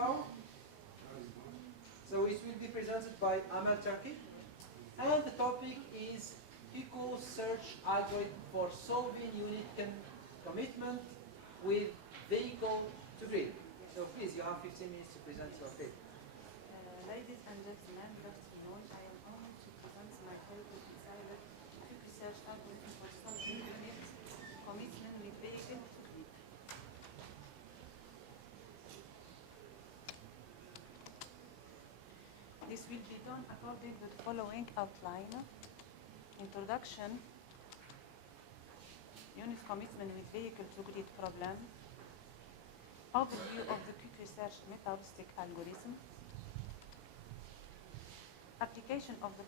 now. So it will be presented by Amel Terki. And the topic is Cuckoo search algorithm for solving unit commitment with vehicle to grid. So please, you have 15 minutes to present your paper. Ladies and gentlemen, good afternoon. I am honored to present my paper entitled Cuckoo search algorithm for solving unit commitment with vehicle to grid. This will be done according to the following outline. Introduction, unit commitment with vehicle to grid problem, overview of the Cuckoo search metaheuristic algorithm, application of the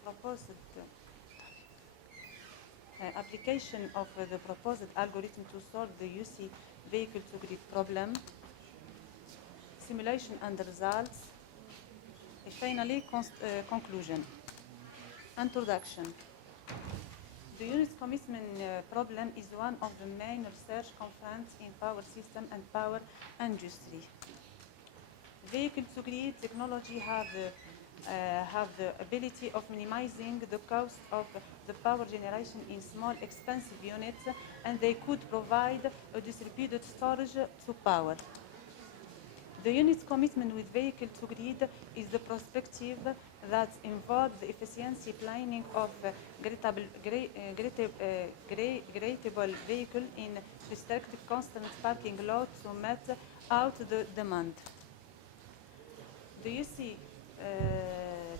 proposed algorithm to solve the UC vehicle to grid problem, simulation and results, and finally conclusion. Introduction. The unit commitment problem is one of the main research confronts in power system and power industry. Vehicle to grid technology have the ability of minimizing the cost of the power generation in small expensive units, and they could provide a distributed storage to power. The unit commitment with vehicle to grid is the perspective that involves the efficiency planning of gradable vehicle in restricted constant parking lot to met out the demand. The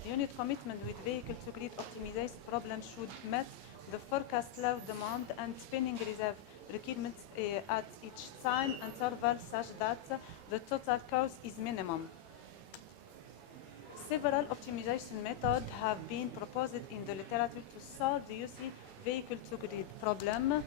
unit commitment with vehicle to grid optimization problem should meet the forecast load demand and spinning reserve requirements at each time interval such that the total cost is minimum. Several optimization methods have been proposed in the literature to solve the UC vehicle to grid problem,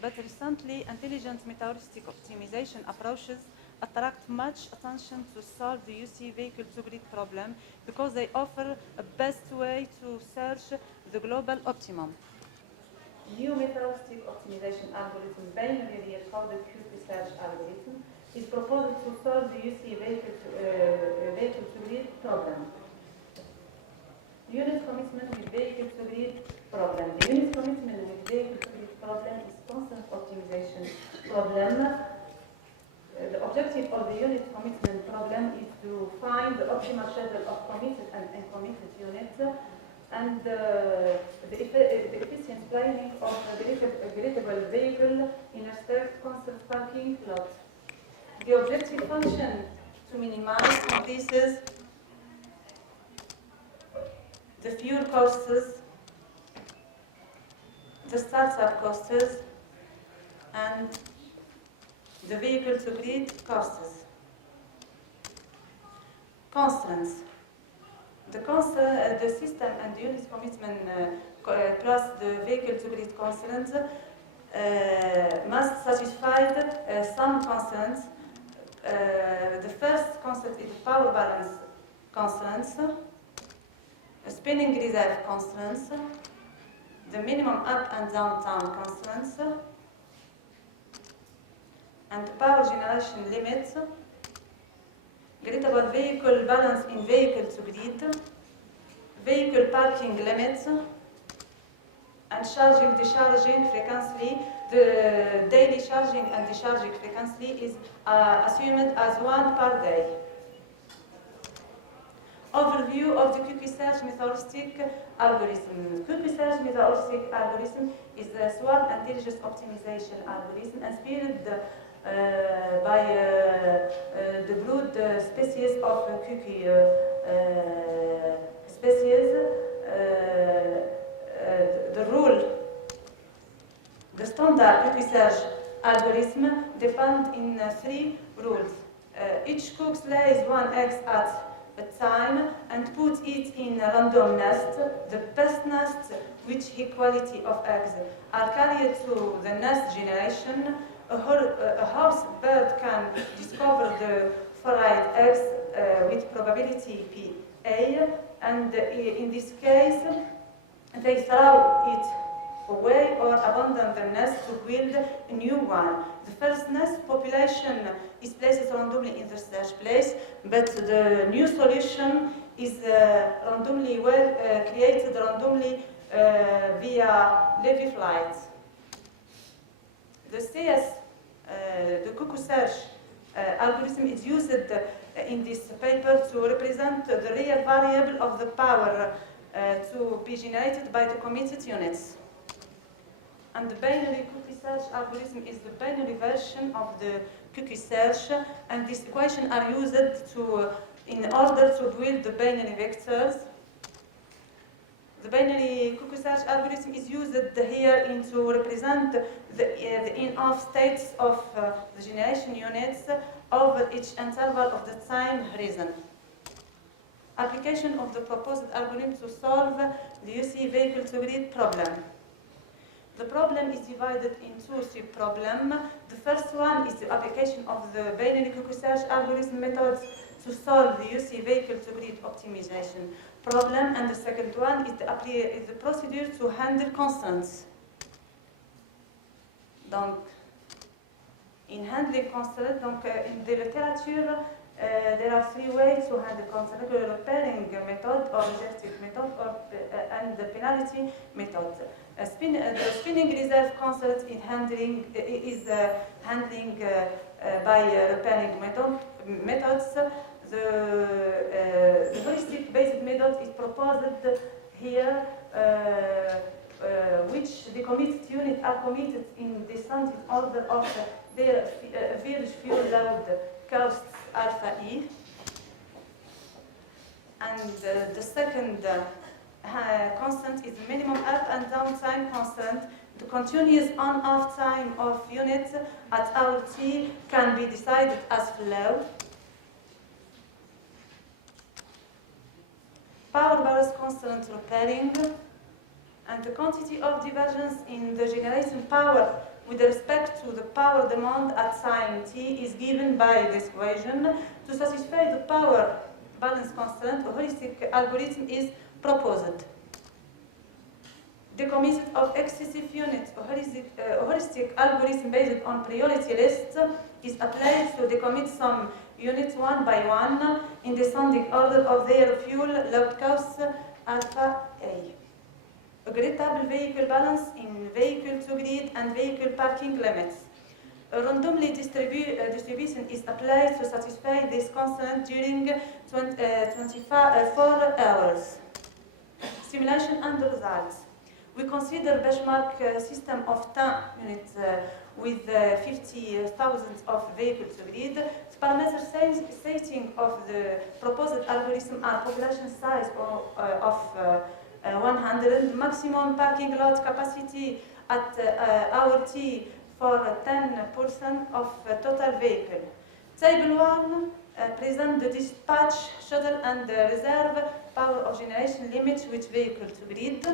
but recently intelligent metaheuristic optimization approaches attract much attention to solve the UC vehicle to grid problem because they offer a best way to search the global optimum. New metaheuristic optimization algorithm, binary called the Cuckoo search algorithm, is proposed to solve the UC vehicle to grid problem. Unit commitment with vehicle to grid problem. The unit commitment with vehicle to grid problem is constant optimization problem. The objective of the unit commitment problem is to find the optimal schedule of committed and uncommitted units and the efficient planning of a gradable vehicle in a strict constant parking lot. The objective function to minimize increases the fuel costs, the startup costs, and the vehicle to grid costs. Constants. The system and the unit commitment plus the vehicle to grid constants must satisfy some constants. The first constant is power balance constants, spinning reserve constants, the minimum up and down time constants, and power generation limits, gradable vehicle balance in vehicle to grid, vehicle parking limits, and charging discharging frequency. The daily charging and discharging frequency is assumed as 1 per day. Overview of the Cuckoo search metaheuristic algorithm. Cuckoo search metaheuristic algorithm is a swarm intelligence optimization algorithm inspired by the brood species of Cuckoo species. The rule, the standard Cuckoo search algorithm depends in 3 rules. Each cook lays 1 egg at a time and puts it in a random nest. The best nest, which equality of eggs are carried to the next generation. A house bird can discover the 4 eggs with probability PA, and in this case, they throw it away or abandon the nest to build a new one. The first nest population is placed randomly in the search place, but the new solution is randomly created randomly via levy flights. The CS, the Cuckoo search algorithm is used in this paper to represent the real variable of the power to be generated by the committed units. And the binary cookie search algorithm is the binary version of the cookie search, and these equations are used in order to build the binary vectors. The binary cookie search algorithm is used here to represent the in-off states of the generation units over each interval of the time horizon. Application of the proposed algorithm to solve the UC vehicle to grid problem. The problem is divided into three problems. The first one is the application of the binary cookie search algorithm methods to solve the UC vehicle to grid optimization problem, and the second one is the procedure to handle constants. Donc, in handling constants, in the literature, there are three ways to handle constants: repairing method, or rejecting method, and the penalty method. The spinning reserve constant is handling by repairing methods. The heuristic based method is proposed here, which the committed units are committed in descending order of their average fuel load costs alpha E. And the second constant is the minimum up and down time constant. The continuous on-off time of units at hour T can be decided as flow. Power balance constant repairing, and the quantity of divergence in the generation power with respect to the power demand at time T is given by this equation. To satisfy the power balance constant, a heuristic algorithm is proposed. Decommitted of excessive units, a heuristic algorithm based on priority lists is applied to decommit some units one by one in descending order of their fuel load costs alpha A. A grid-table vehicle balance in vehicle to grid and vehicle parking limits. A randomly distribution is applied to satisfy this constant during 24 hours. Simulation and results. We consider benchmark system of 10 units with 50,000 of vehicles to grid. The parameter setting of the proposed algorithm are population size of 100, maximum parking lot capacity at hour T for 10% of total vehicle. Table 1 present the dispatch, shuttle and reserve power of generation limits with vehicle to grid.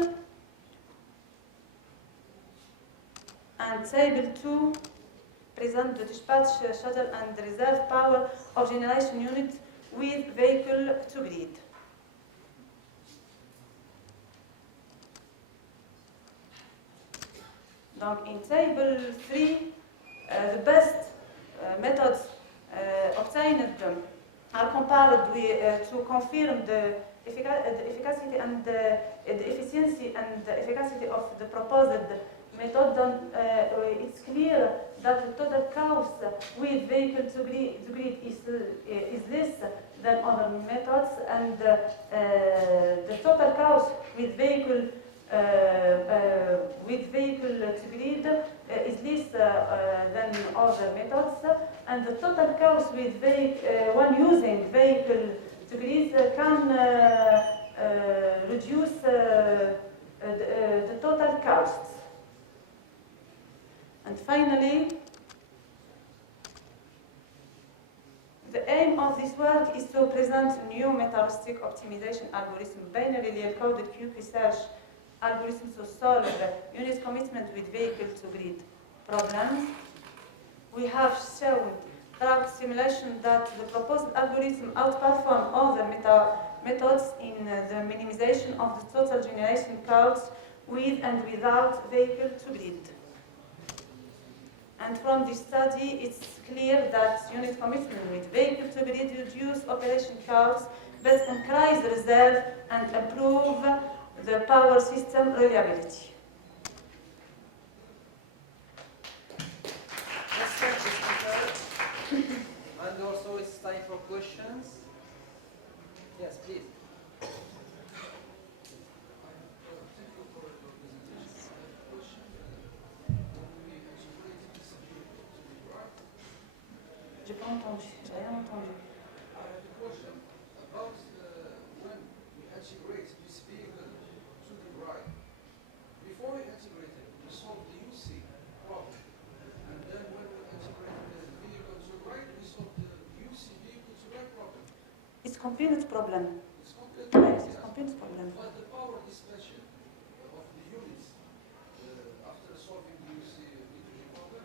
And table 2 present the dispatch, shuttle and reserve power of generation unit with vehicle to grid. Donc, in table 3, the best methods obtained are compared to confirm the efficacy and the efficiency and the efficacy of the proposed method. It's clear that the total cost with vehicle to grid is less than other methods, and the total cost with vehicle to grid is less than other methods, and the total cost with when using vehicle to grid can reduce the total costs. And finally, the aim of this work is to present a new meta-heuristic optimization algorithm, binarily encoded Cuckoo search algorithm to solve unit commitment with vehicle to grid problems. We have shown throughout simulation that the proposed algorithm outperforms other methods in the minimization of the total generation costs with and without vehicle to bleed. And from this study, it's clear that unit commitment with vehicle to bleed reduce operation costs, but increase reserve and improve the power system reliability. Let's start this speaker. And also it's time for questions. Yes, please. J'ai pas entendu, j'ai rien entendu. I have a question about when we integrate this vehicle to the right. Before we integrated, we solved the UC problem. And then when we integrated the vehicle to the right, we solved the UC vehicle to the right problem. It's component problem. It's completely Yes, it's yes. component problem. But the power dispatching of the units after solving the UC V2G problem,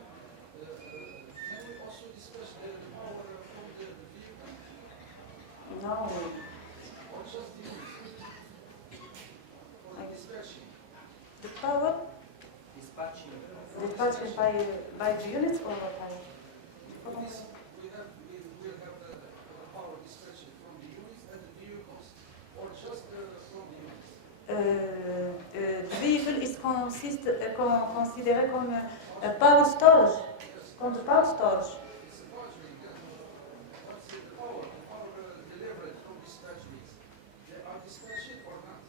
can we also dispatch the power from the vehicle No, or just the units? For the dispatching. the power Dispatching. dispatched by the units or by? For this, we'll have the power dispatching from the units and the vehicles, or just from the units. The vehicle is considered comme power storage. Comme the power storage. It's a battery, yeah. What's the power? The power delivered from dispatcheries. They are dispatched or not?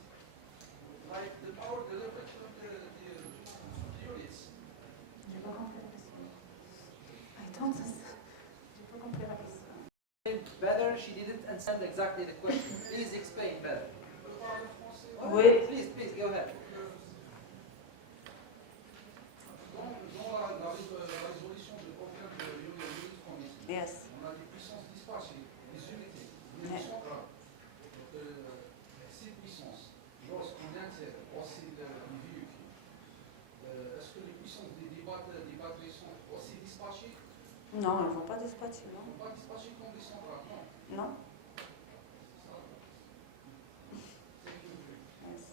Like the power delivered from the units. J'ai pas compris la question. I don't understand. J'ai pas compris la question. Better, she didn't understand exactly the question. Please explain better. Le power français. Oui. Please, go ahead. Dans la résolution du problème de unit commission, Yes. on a des puissances dispatchées, des unités, des Ouais. centrales. Ces puissances, lorsqu'on intègre aussi le véhicule, est-ce que les puissances des batteries sont aussi dispatchées? Non, ils ne vont pas dispatcher, Ils ne non. sont pas dispatchées comme des centrales, non. Non. C'est une vue. Yes.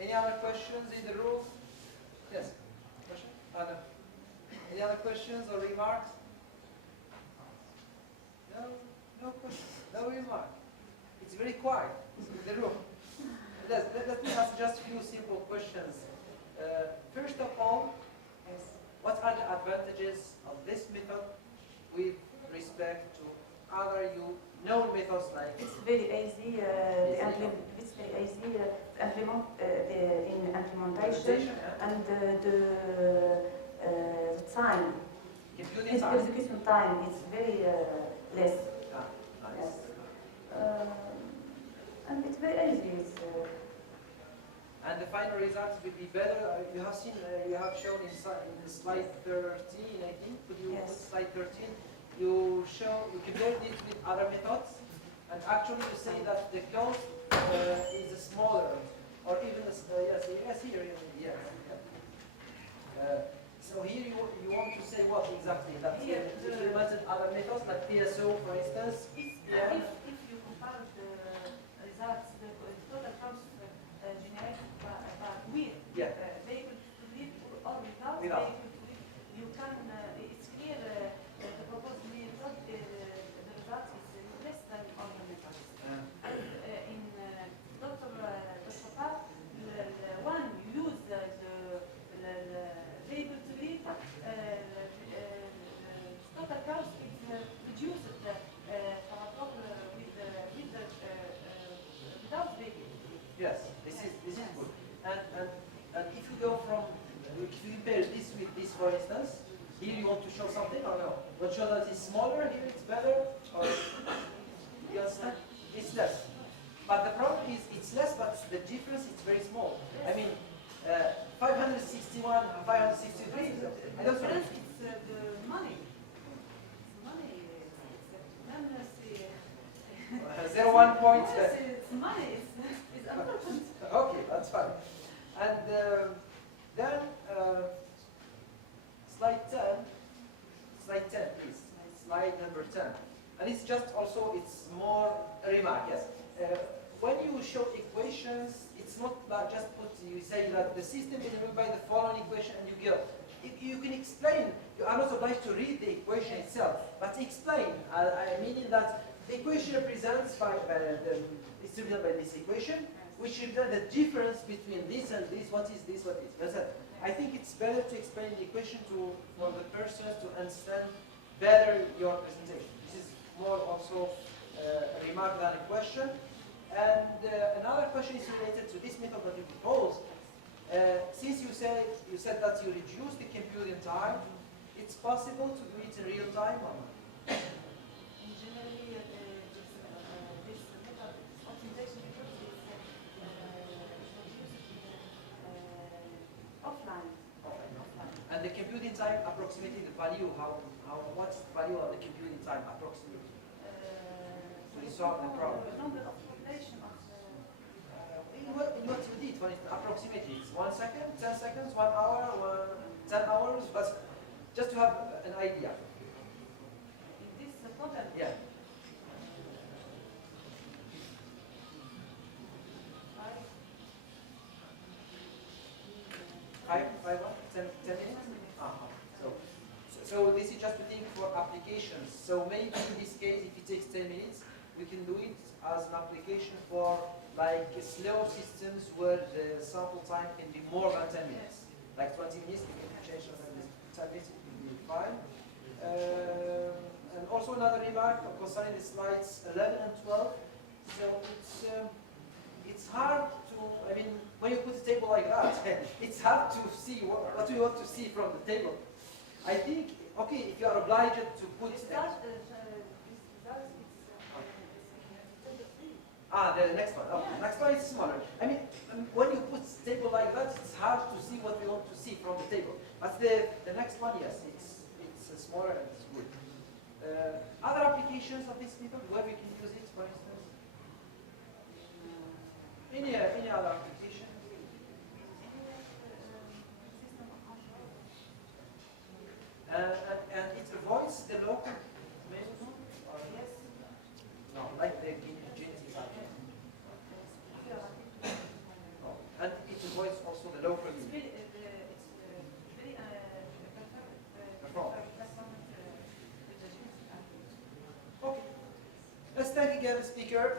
Any other questions in the room? Yes. Question? No. Any other questions or remarks? No questions, no remark. It's very quiet in the room. Let me ask just a few simple questions. First of all, Yes. what are the advantages of this method with respect to other known methods like It's very easy. It's very easy in implementation and the time. computing Its time? execution time is very less. Ah, nice. Yes. And it's very easy. It's, And the final results will be better. You have seen, you have shown in the slide 13, I think. Could you Yes. put slide 13? You compared it with other methods, and actually you say that the cost is smaller, or even yes, here, yes. So here you want to say what exactly? That you Here, implemented other methods like PSO, for instance. Yeah. if you compare the results, the total cost generated with Yeah. vehicle to lead or without Without. vehicle to lead, you can, it's clear the proposed method, the result is less than other methods. And in Dr. Park, one use the vehicle to lead, total cost is reduced par rapport without vehicle. Yes, this is good. And if you go from, if you compare this with this, for instance, here you want to show something or no? Want to show that it's smaller, here it's better, or you understand? It's less. But the problem is it's less, but the difference is very small. I mean, 561 and 563. I don't know. It's the money. It's money. It's 0.1 point. Yes, it's money. It's important. Okay, that's fine. And then slide 10, please. Slide number 10. And it's just also, it's more a remark, yes. When you show equations, It's not like just you say that the system is ruled by the following equation and you go. If you can explain, you are not obliged to read the equation itself, but explain, meaning that the equation represents it's represented by this equation, which represents the difference between this and this, what is this, what is. I think it's better to explain the equation for the person to understand better your presentation. This is more also a remark than a question. And another question is related to this method that you propose. Since you said that you reduce the computing time, it's possible to do it in real time or not? Generally, this method is optimization because it's offline. And the computing time, approximately the value, what's the value of the computing time approximately? To resolve the problem. The number of population of In what you did, for instance, approximately, it's 1 second, 10 seconds, 1 hour, 10 hours, but just to have an idea. in this problem. Yeah. Five, 10 minutes? So this is just a thing for applications. So maybe in this case, if it takes 10 minutes, we can do it as an application for like slow systems where the sample time can be more than 10 minutes. Like 20 minutes, we can change to 10 minutes, it will be fine. And also another remark concerning the slides 11 and 12. So it's hard to, I mean, when you put a table like that, it's hard to see what we want to see from the table. I think, okay, if you are obliged to put... The next one. Okay, the next one is smaller. I mean, when you put a table like that, it's hard to see what we want to see from the table. But the next one, yes, it's smaller and it's good. Other applications of this method, where we can use it, for instance? Any other application? And it avoids the local method? Yes. No, like the genetic action. No. And it avoids also the local unit. Okay. Let's thank again the speaker.